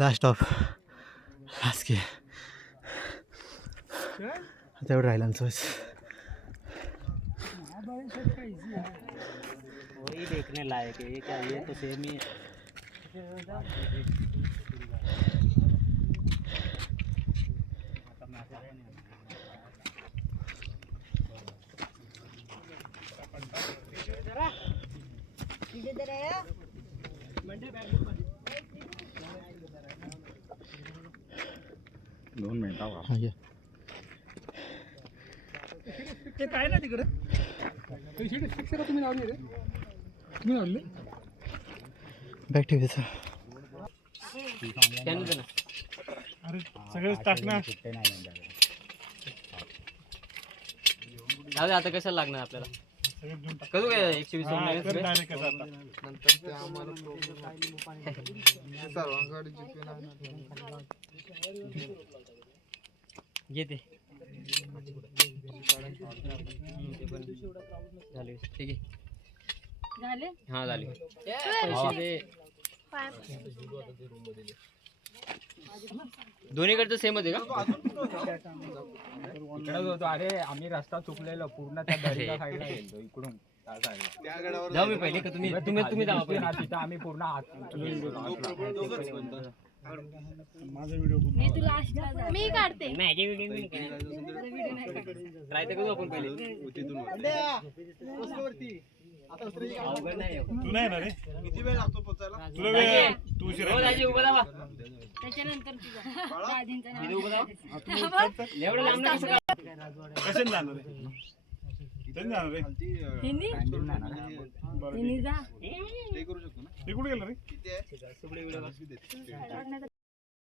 Last of last के तेवढं राहिलं आमचं बस. वही देखने लायक है. ये क्या, ये तो सेम ही दोन मिनिटं ते काय ना तिकडे शिक्षक तुम्ही लावली रे, तुम्ही लावले बॅक ठेवायचं. अरे सगळं टाकणार. आता कशाला लागणार आपल्याला. करू काय 120 घेते. झाले ठीक आहे. झाले हा झाले. दोन्हीकडचं सेमच आहे का. इकडेच होतो. अरे आम्ही रस्ता चुकलेलो पूर्ण त्या दरीच्या साईडला गेलो इकडून. जाऊ मी पहिले का तुम्ही तुम्ही जावा पहिले. तिथं आम्ही पूर्ण मी तुला मी काढते. माझे व्हिडिओ मी ट्राय तर करू आपण पहिले. अवघड नाही. तू नाही ना रे, किती वेळ लागतो पोचायला तुला? वेळ तू उशिरा उभा राहा. त्याच्यानंतर तुझा दादींचा नाव. इथे उभा राहा. एवढं लांब नाही. कशाने जाणार रे? इथं जाणार रे. हिंदी हिंदी जा. ते कुठे गेलं रे? सुपडे व्हिडिओ